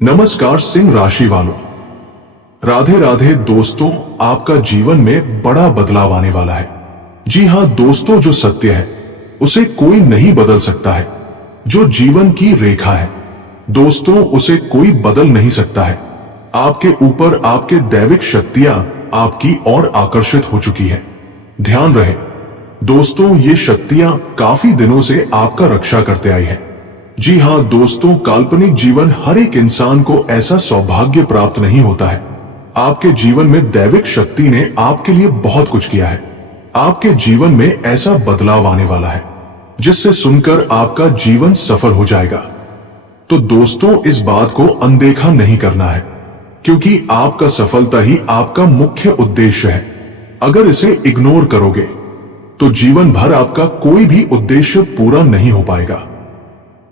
नमस्कार सिंह राशि वालों, राधे राधे दोस्तों। आपका जीवन में बड़ा बदलाव आने वाला है। जी हां दोस्तों, जो सत्य है उसे कोई नहीं बदल सकता है। जो जीवन की रेखा है दोस्तों, उसे कोई बदल नहीं सकता है। आपके ऊपर आपके दैविक शक्तियां आपकी ओर आकर्षित हो चुकी है। ध्यान रहे दोस्तों, ये शक्तियां काफी दिनों से आपका रक्षा करते आई है। जी हां दोस्तों, काल्पनिक जीवन हर एक इंसान को ऐसा सौभाग्य प्राप्त नहीं होता है। आपके जीवन में दैविक शक्ति ने आपके लिए बहुत कुछ किया है। आपके जीवन में ऐसा बदलाव आने वाला है जिससे सुनकर आपका जीवन सफल हो जाएगा। तो दोस्तों, इस बात को अनदेखा नहीं करना है, क्योंकि आपका सफलता ही आपका मुख्य उद्देश्य है। अगर इसे इग्नोर करोगे तो जीवन भर आपका कोई भी उद्देश्य पूरा नहीं हो पाएगा।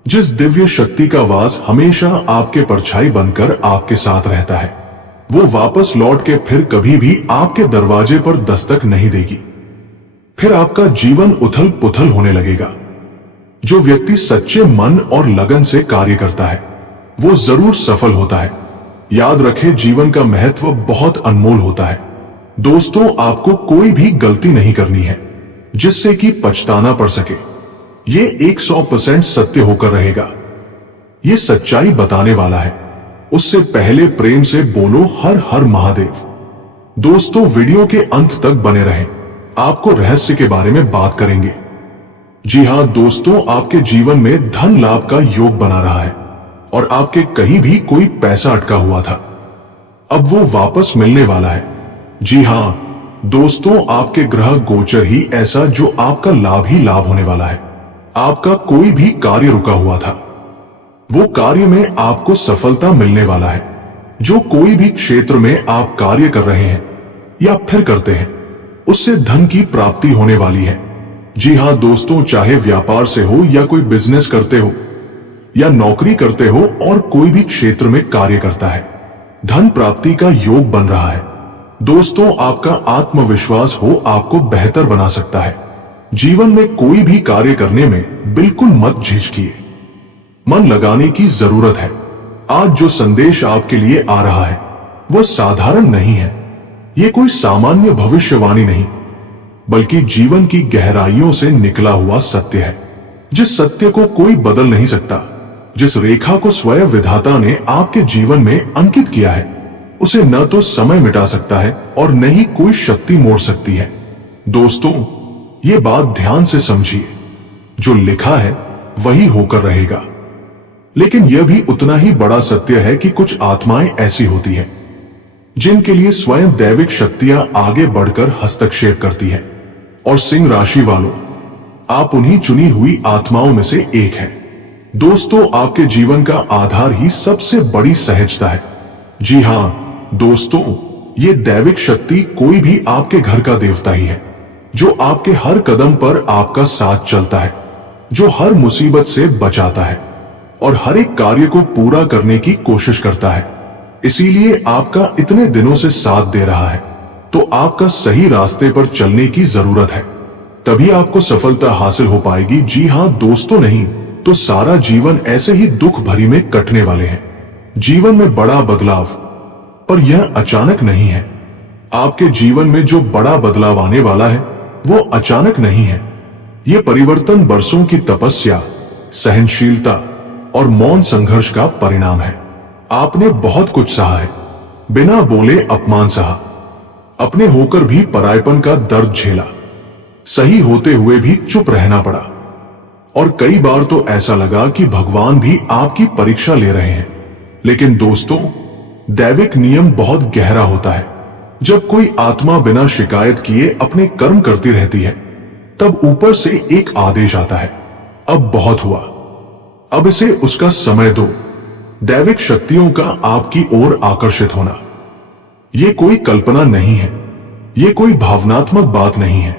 जिस दिव्य शक्ति का वास हमेशा आपके परछाई बनकर आपके साथ रहता है, वो वापस लौट के फिर कभी भी आपके दरवाजे पर दस्तक नहीं देगी। फिर आपका जीवन उथल पुथल होने लगेगा। जो व्यक्ति सच्चे मन और लगन से कार्य करता है वो जरूर सफल होता है। याद रखें, जीवन का महत्व बहुत अनमोल होता है। दोस्तों, आपको कोई भी गलती नहीं करनी है जिससे कि पछताना पड़ सके। ये 100% सत्य होकर रहेगा। ये सच्चाई बताने वाला है। उससे पहले प्रेम से बोलो हर हर महादेव। दोस्तों, वीडियो के अंत तक बने रहें, आपको रहस्य के बारे में बात करेंगे। जी हां दोस्तों, आपके जीवन में धन लाभ का योग बना रहा है और आपके कहीं भी कोई पैसा अटका हुआ था, अब वो वापस मिलने वाला है। जी हां दोस्तों, आपके ग्रह गोचर ही ऐसा जो आपका लाभ ही लाभ होने वाला है। आपका कोई भी कार्य रुका हुआ था, वो कार्य में आपको सफलता मिलने वाला है। जो कोई भी क्षेत्र में आप कार्य कर रहे हैं या फिर करते हैं, उससे धन की प्राप्ति होने वाली है। जी हां दोस्तों, चाहे व्यापार से हो या कोई बिजनेस करते हो या नौकरी करते हो और कोई भी क्षेत्र में कार्य करता है, धन प्राप्ति का योग बन रहा है। दोस्तों, आपका आत्मविश्वास हो आपको बेहतर बना सकता है। जीवन में कोई भी कार्य करने में बिल्कुल मत झिझकिए, मन लगाने की जरूरत है। आज जो संदेश आपके लिए आ रहा है वह साधारण नहीं है। ये कोई सामान्य भविष्यवाणी नहीं, बल्कि जीवन की गहराइयों से निकला हुआ सत्य है। जिस सत्य को कोई बदल नहीं सकता, जिस रेखा को स्वयं विधाता ने आपके जीवन में अंकित किया है, उसे न तो समय मिटा सकता है और न ही कोई शक्ति मोड़ सकती है। दोस्तों, ये बात ध्यान से समझिए, जो लिखा है वही होकर रहेगा। लेकिन यह भी उतना ही बड़ा सत्य है कि कुछ आत्माएं ऐसी होती हैं जिनके लिए स्वयं दैविक शक्तियां आगे बढ़कर हस्तक्षेप करती हैं। और सिंह राशि वालों, आप उन्हीं चुनी हुई आत्माओं में से एक हैं। दोस्तों, आपके जीवन का आधार ही सबसे बड़ी सहजता है। जी हां दोस्तों, ये दैविक शक्ति कोई भी आपके घर का देवता ही है, जो आपके हर कदम पर आपका साथ चलता है, जो हर मुसीबत से बचाता है और हर एक कार्य को पूरा करने की कोशिश करता है। इसीलिए आपका इतने दिनों से साथ दे रहा है। तो आपका सही रास्ते पर चलने की जरूरत है, तभी आपको सफलता हासिल हो पाएगी। जी हां दोस्तों, नहीं तो सारा जीवन ऐसे ही दुख भरी में कटने वाले हैं। जीवन में बड़ा बदलाव, पर यह अचानक नहीं है। आपके जीवन में जो बड़ा बदलाव आने वाला है वो अचानक नहीं है। ये परिवर्तन बरसों की तपस्या, सहनशीलता और मौन संघर्ष का परिणाम है। आपने बहुत कुछ सहा है, बिना बोले अपमान सहा, अपने होकर भी परायपन का दर्द झेला, सही होते हुए भी चुप रहना पड़ा, और कई बार तो ऐसा लगा कि भगवान भी आपकी परीक्षा ले रहे हैं। लेकिन दोस्तों, दैविक नियम बहुत गहरा होता है। जब कोई आत्मा बिना शिकायत किए अपने कर्म करती रहती है, तब ऊपर से एक आदेश आता है, अब बहुत हुआ, अब इसे उसका समय दो। दैविक शक्तियों का आपकी ओर आकर्षित होना, ये कोई कल्पना नहीं है, ये कोई भावनात्मक बात नहीं है,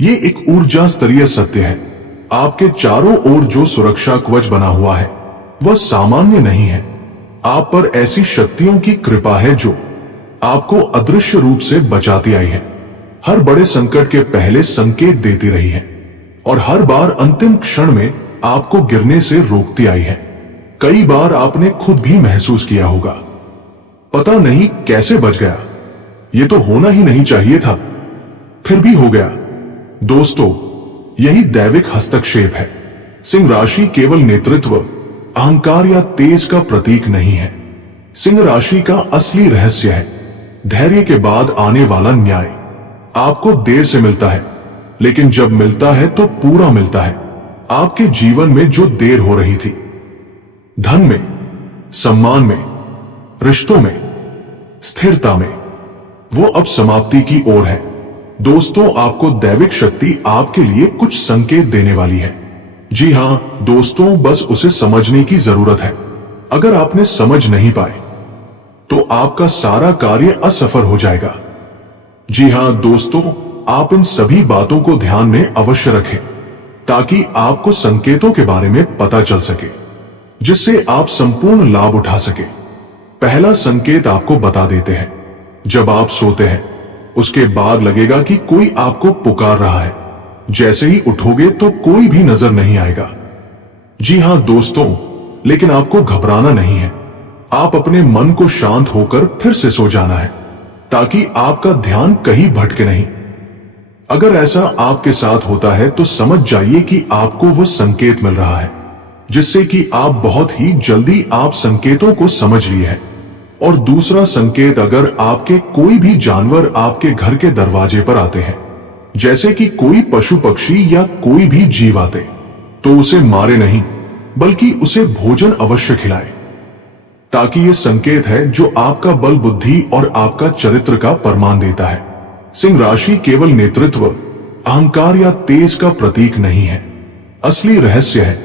ये एक ऊर्जा स्तरीय सत्य है। आपके चारों ओर जो सुरक्षा कवच बना हुआ है वह सामान्य नहीं है। आप पर ऐसी शक्तियों की कृपा है जो आपको अदृश्य रूप से बचाती आई है, हर बड़े संकट के पहले संकेत देती रही है और हर बार अंतिम क्षण में आपको गिरने से रोकती आई है। कई बार आपने खुद भी महसूस किया होगा, पता नहीं कैसे बच गया, ये तो होना ही नहीं चाहिए था, फिर भी हो गया। दोस्तों, यही दैविक हस्तक्षेप है। सिंह राशि केवल नेतृत्व, अहंकार या तेज का प्रतीक नहीं है। सिंह राशि का असली रहस्य है धैर्य के बाद आने वाला न्याय। आपको देर से मिलता है, लेकिन जब मिलता है तो पूरा मिलता है। आपके जीवन में जो देर हो रही थी, धन में, सम्मान में, रिश्तों में, स्थिरता में, वो अब समाप्ति की ओर है। दोस्तों, आपको दैविक शक्ति आपके लिए कुछ संकेत देने वाली है। जी हां दोस्तों, बस उसे समझने की जरूरत है। अगर आपने समझ नहीं पाए तो आपका सारा कार्य असफल हो जाएगा। जी हां दोस्तों, आप इन सभी बातों को ध्यान में अवश्य रखें ताकि आपको संकेतों के बारे में पता चल सके, जिससे आप संपूर्ण लाभ उठा सके। पहला संकेत आपको बता देते हैं। जब आप सोते हैं, उसके बाद लगेगा कि कोई आपको पुकार रहा है। जैसे ही उठोगे तो कोई भी नजर नहीं आएगा। जी हां दोस्तों, लेकिन आपको घबराना नहीं है। आप अपने मन को शांत होकर फिर से सो जाना है ताकि आपका ध्यान कहीं भटके नहीं। अगर ऐसा आपके साथ होता है तो समझ जाइए कि आपको वो संकेत मिल रहा है, जिससे कि आप बहुत ही जल्दी आप संकेतों को समझ लिए हैं। और दूसरा संकेत, अगर आपके कोई भी जानवर आपके घर के दरवाजे पर आते हैं, जैसे कि कोई पशु पक्षी या कोई भी जीव आते, तो उसे मारे नहीं, बल्कि उसे भोजन अवश्य खिलाए, ताकि ये संकेत है जो आपका बल, बुद्धि और आपका चरित्र का प्रमाण देता है। सिंह राशि केवल नेतृत्व, अहंकार या तेज का प्रतीक नहीं है। असली रहस्य है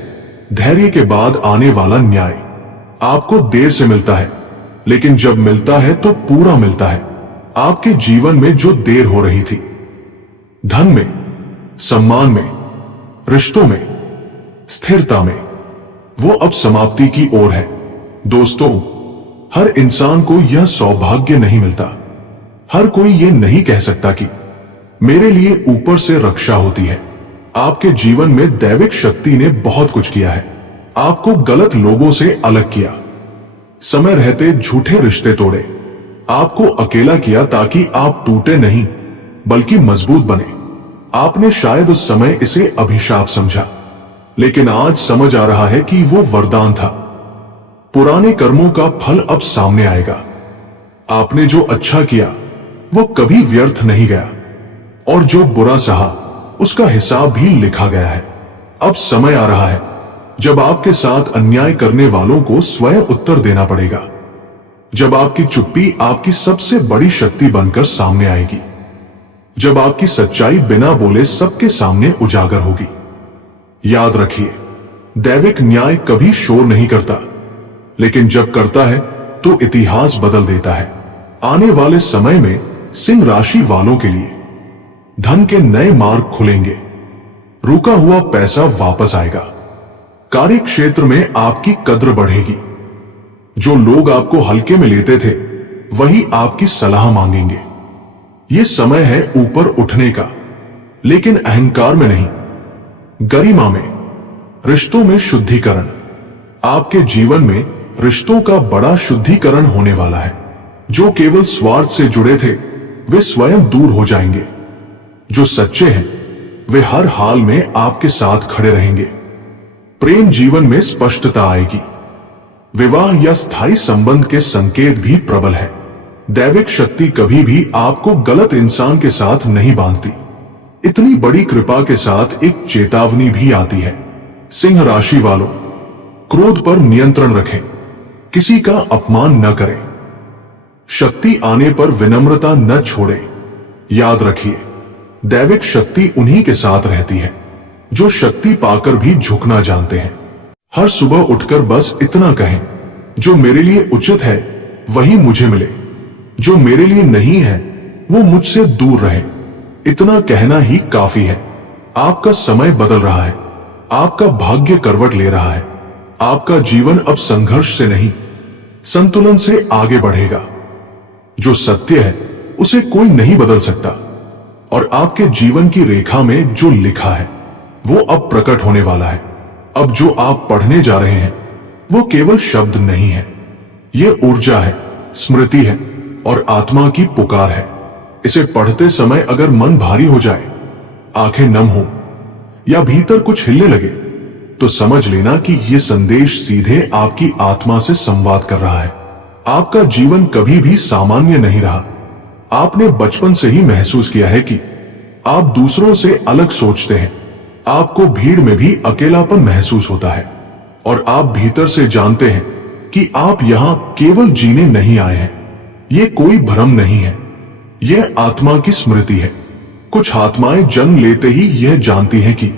धैर्य के बाद आने वाला न्याय। आपको देर से मिलता है, लेकिन जब मिलता है तो पूरा मिलता है। आपके जीवन में जो देर हो रही थी, धन में, सम्मान में, रिश्तों में, स्थिरता में, वो अब समाप्ति की ओर है। दोस्तों, हर इंसान को यह सौभाग्य नहीं मिलता। हर कोई ये नहीं कह सकता कि मेरे लिए ऊपर से रक्षा होती है। आपके जीवन में दैविक शक्ति ने बहुत कुछ किया है। आपको गलत लोगों से अलग किया, समय रहते झूठे रिश्ते तोड़े, आपको अकेला किया ताकि आप टूटे नहीं बल्कि मजबूत बने। आपने शायद उस समय इसे अभिशाप समझा, लेकिन आज समझ आ रहा है कि वो वरदान था। पुराने कर्मों का फल अब सामने आएगा। आपने जो अच्छा किया वो कभी व्यर्थ नहीं गया, और जो बुरा सहा उसका हिसाब भी लिखा गया है। अब समय आ रहा है जब आपके साथ अन्याय करने वालों को स्वयं उत्तर देना पड़ेगा। जब आपकी चुप्पी आपकी सबसे बड़ी शक्ति बनकर सामने आएगी। जब आपकी सच्चाई बिना बोले सबके सामने उजागर होगी। याद रखिए, दैविक न्याय कभी शोर नहीं करता, लेकिन जब करता है तो इतिहास बदल देता है। आने वाले समय में सिंह राशि वालों के लिए धन के नए मार्ग खुलेंगे, रुका हुआ पैसा वापस आएगा, कार्य क्षेत्र में आपकी कद्र बढ़ेगी। जो लोग आपको हल्के में लेते थे वही आपकी सलाह मांगेंगे। यह समय है ऊपर उठने का, लेकिन अहंकार में नहीं, गरिमा में, रिश्तों में शुद्धिकरण। आपके जीवन में रिश्तों का बड़ा शुद्धिकरण होने वाला है। जो केवल स्वार्थ से जुड़े थे वे स्वयं दूर हो जाएंगे। जो सच्चे हैं वे हर हाल में आपके साथ खड़े रहेंगे। प्रेम जीवन में स्पष्टता आएगी। विवाह या स्थायी संबंध के संकेत भी प्रबल है। दैविक शक्ति कभी भी आपको गलत इंसान के साथ नहीं बांधती। इतनी बड़ी कृपा के साथ एक चेतावनी भी आती है। सिंह राशि वालों, क्रोध पर नियंत्रण रखें, किसी का अपमान न करें, शक्ति आने पर विनम्रता न छोड़ें। याद रखिए, दैविक शक्ति उन्हीं के साथ रहती है जो शक्ति पाकर भी झुकना जानते हैं। हर सुबह उठकर बस इतना कहें, जो मेरे लिए उचित है वही मुझे मिले, जो मेरे लिए नहीं है वो मुझसे दूर रहे। इतना कहना ही काफी है। आपका समय बदल रहा है, आपका भाग्य करवट ले रहा है। आपका जीवन अब संघर्ष से नहीं, संतुलन से आगे बढ़ेगा। जो सत्य है उसे कोई नहीं बदल सकता, और आपके जीवन की रेखा में जो लिखा है वो अब प्रकट होने वाला है। अब जो आप पढ़ने जा रहे हैं वो केवल शब्द नहीं है, ये ऊर्जा है, स्मृति है और आत्मा की पुकार है। इसे पढ़ते समय अगर मन भारी हो जाए, आंखें नम हो या भीतर कुछ हिलने लगे, तो समझ लेना कि यह संदेश सीधे आपकी आत्मा से संवाद कर रहा है। आपका जीवन कभी भी सामान्य नहीं रहा। आपने बचपन से ही महसूस किया है कि आप दूसरों से अलग सोचते हैं। आपको भीड़ में भी अकेलापन महसूस होता है और आप भीतर से जानते हैं कि आप यहां केवल जीने नहीं आए हैं। यह कोई भ्रम नहीं है, यह आत्मा की स्मृति है। कुछ आत्माएं जन्म लेते ही यह जानती हैं कि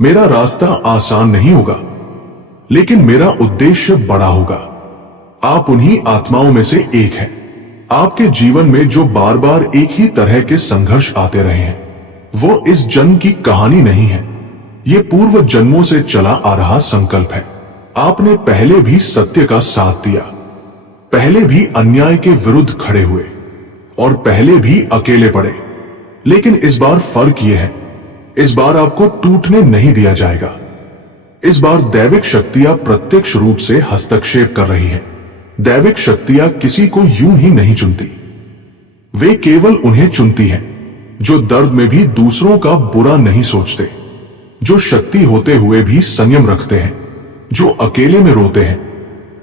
मेरा रास्ता आसान नहीं होगा, लेकिन मेरा उद्देश्य बड़ा होगा। आप उन्हीं आत्माओं में से एक हैं। आपके जीवन में जो बार बार एक ही तरह के संघर्ष आते रहे हैं, वो इस जन्म की कहानी नहीं है, ये पूर्व जन्मों से चला आ रहा संकल्प है। आपने पहले भी सत्य का साथ दिया, पहले भी अन्याय के विरुद्ध खड़े हुए और पहले भी अकेले पड़े, लेकिन इस बार फर्क यह है, इस बार आपको टूटने नहीं दिया जाएगा। इस बार दैविक शक्तियां प्रत्यक्ष रूप से हस्तक्षेप कर रही हैं। दैविक शक्तियां किसी को यूं ही नहीं चुनती, वे केवल उन्हें चुनती हैं जो दर्द में भी दूसरों का बुरा नहीं सोचते, जो शक्ति होते हुए भी संयम रखते हैं, जो अकेले में रोते हैं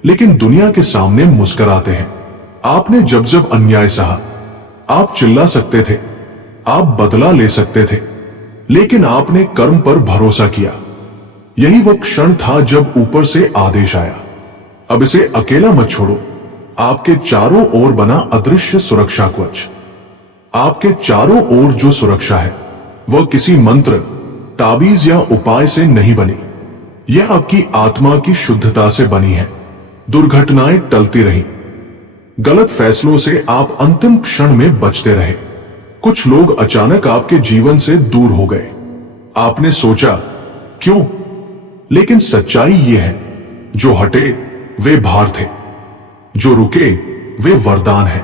लेकिन दुनिया के सामने मुस्कुराते हैं। आपने जब जब अन्याय सहा, आप चिल्ला सकते थे, आप बदला ले सकते थे, लेकिन आपने कर्म पर भरोसा किया। यही वो क्षण था जब ऊपर से आदेश आया, अब इसे अकेला मत छोड़ो। आपके चारों ओर बना अदृश्य सुरक्षा कवच। आपके चारों ओर जो सुरक्षा है, वह किसी मंत्र, ताबीज या उपाय से नहीं बनी, यह आपकी आत्मा की शुद्धता से बनी है। दुर्घटनाएं टलती रहीं, गलत फैसलों से आप अंतिम क्षण में बचते रहे। कुछ लोग अचानक आपके जीवन से दूर हो गए। आपने सोचा क्यों, लेकिन सच्चाई यह है, जो हटे वे भार थे, जो रुके वे वरदान है।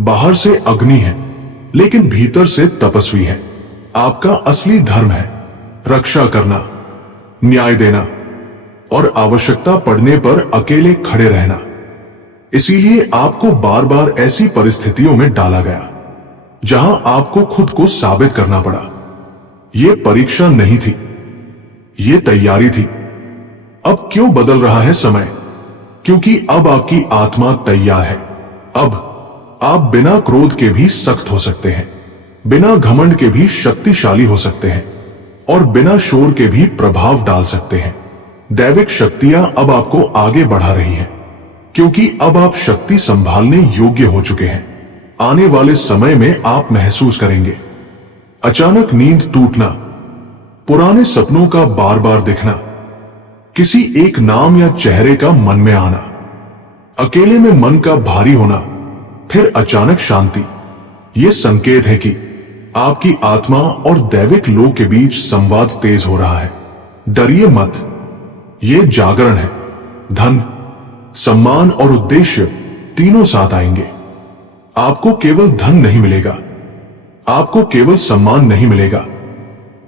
बाहर से अग्नि है, लेकिन भीतर से तपस्वी है। आपका असली धर्म है रक्षा करना, न्याय देना और आवश्यकता पड़ने पर अकेले खड़े रहना। इसीलिए आपको बार बार ऐसी परिस्थितियों में डाला गया जहां आपको खुद को साबित करना पड़ा। यह परीक्षा नहीं थी, यह तैयारी थी। अब क्यों बदल रहा है समय? क्योंकि अब आपकी आत्मा तैयार है। अब आप बिना क्रोध के भी सख्त हो सकते हैं, बिना घमंड के भी शक्तिशाली हो सकते हैं और बिना शोर के भी प्रभाव डाल सकते हैं। दैविक शक्तियां अब आपको आगे बढ़ा रही हैं, क्योंकि अब आप शक्ति संभालने योग्य हो चुके हैं। आने वाले समय में आप महसूस करेंगे अचानक नींद टूटना, पुराने सपनों का बार बार दिखना, किसी एक नाम या चेहरे का मन में आना, अकेले में मन का भारी होना, फिर अचानक शांति। यह संकेत है कि आपकी आत्मा और दैविक लोक के बीच संवाद तेज हो रहा है। डरिए मत, यह जागरण है। धन, सम्मान और उद्देश्य तीनों साथ आएंगे। आपको केवल धन नहीं मिलेगा, आपको केवल सम्मान नहीं मिलेगा,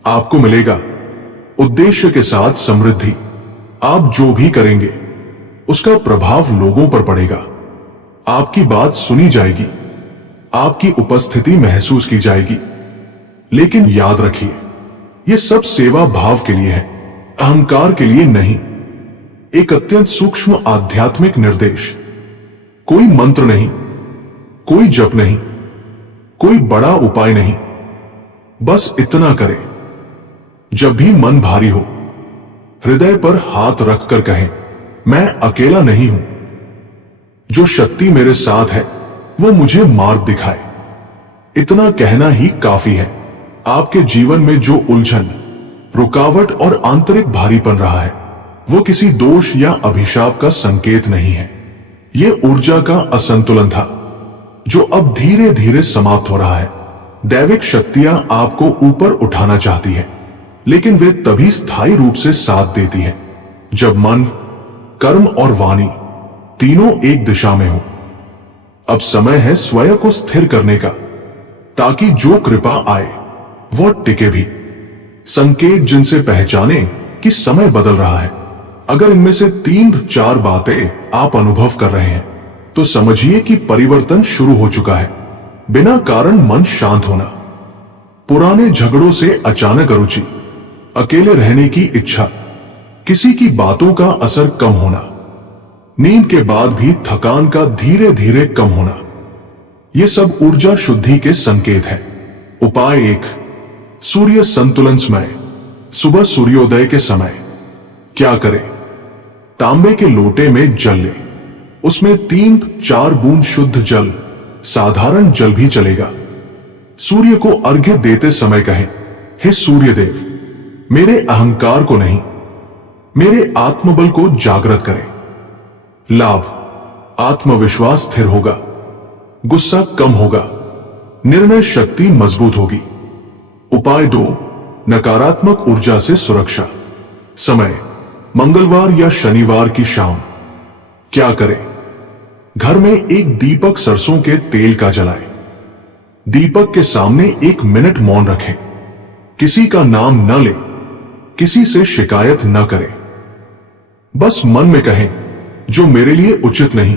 आपको मिलेगा उद्देश्य के साथ समृद्धि। आप जो भी करेंगे उसका प्रभाव लोगों पर पड़ेगा। आपकी बात सुनी जाएगी, आपकी उपस्थिति महसूस की जाएगी। लेकिन याद रखिए, यह सब सेवा भाव के लिए है, अहंकार के लिए नहीं। एक अत्यंत सूक्ष्म आध्यात्मिक निर्देश। कोई मंत्र नहीं, कोई जप नहीं, कोई बड़ा उपाय नहीं। बस इतना करें, जब भी मन भारी हो, हृदय पर हाथ रखकर कहें, मैं अकेला नहीं हूं। जो शक्ति मेरे साथ है वो मुझे मार्ग दिखाए। इतना कहना ही काफी है। आपके जीवन में जो उलझन, रुकावट और आंतरिक भारीपन रहा है, वो किसी दोष या अभिशाप का संकेत नहीं है। यह ऊर्जा का असंतुलन था जो अब धीरे धीरे समाप्त हो रहा है। दैविक शक्तियां आपको ऊपर उठाना चाहती हैं, लेकिन वे तभी स्थायी रूप से साथ देती हैं जब मन, कर्म और वाणी तीनों एक दिशा में हो। अब समय है स्वयं को स्थिर करने का, ताकि जो कृपा आए वो टिके भी। संकेत जिनसे पहचाने कि समय बदल रहा है, अगर इनमें से 3-4 बातें आप अनुभव कर रहे हैं तो समझिए कि परिवर्तन शुरू हो चुका है। बिना कारण मन शांत होना, पुराने झगड़ों से अचानक अरुचि, अकेले रहने की इच्छा, किसी की बातों का असर कम होना, नींद के बाद भी थकान का धीरे धीरे कम होना, ये सब ऊर्जा शुद्धि के संकेत है। उपाय 1, सूर्य संतुलन समय, सुबह सूर्योदय के समय। क्या करें? तांबे के लोटे में जल ले, उसमें 3-4 बूंद शुद्ध जल, साधारण जल भी चलेगा। सूर्य को अर्घ्य देते समय कहें, हे सूर्यदेव, मेरे अहंकार को नहीं, मेरे आत्मबल को जागृत करें। लाभ, आत्मविश्वास स्थिर होगा, गुस्सा कम होगा, निर्णय शक्ति मजबूत होगी। उपाय 2, नकारात्मक ऊर्जा से सुरक्षा। समय, मंगलवार या शनिवार की शाम। क्या करें? घर में एक दीपक सरसों के तेल का जलाएं। दीपक के सामने 1 मिनट मौन रखें। किसी का नाम न ले, किसी से शिकायत न करें। बस मन में कहें, जो मेरे लिए उचित नहीं,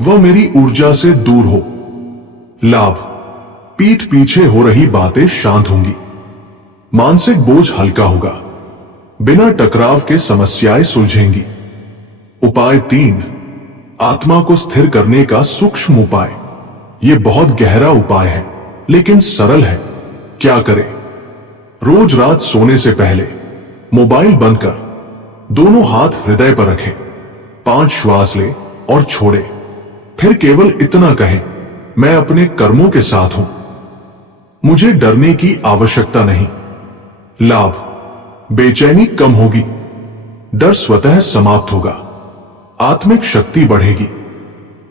वह मेरी ऊर्जा से दूर हो। लाभ, पीठ पीछे हो रही बातें शांत होंगी, मानसिक बोझ हल्का होगा, बिना टकराव के समस्याएं सुलझेंगी। उपाय 3, आत्मा को स्थिर करने का सूक्ष्म उपाय। यह बहुत गहरा उपाय है लेकिन सरल है। क्या करें? रोज रात सोने से पहले मोबाइल बंद कर, दोनों हाथ हृदय पर रखें, 5 श्वास ले और छोड़े, फिर केवल इतना कहें, मैं अपने कर्मों के साथ हूं, मुझे डरने की आवश्यकता नहीं। लाभ, बेचैनी कम होगी, डर स्वतः समाप्त होगा, आत्मिक शक्ति बढ़ेगी।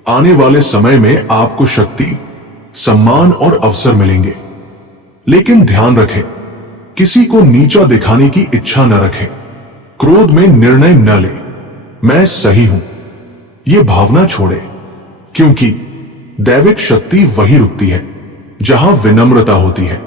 आने वाले समय में आपको शक्ति, सम्मान और अवसर मिलेंगे। लेकिन ध्यान रखें, किसी को नीचा दिखाने की इच्छा न रखें, क्रोध में निर्णय न ले, मैं सही हूं, यह भावना छोड़े, क्योंकि दैविक शक्ति वही रुकती है जहां विनम्रता होती है।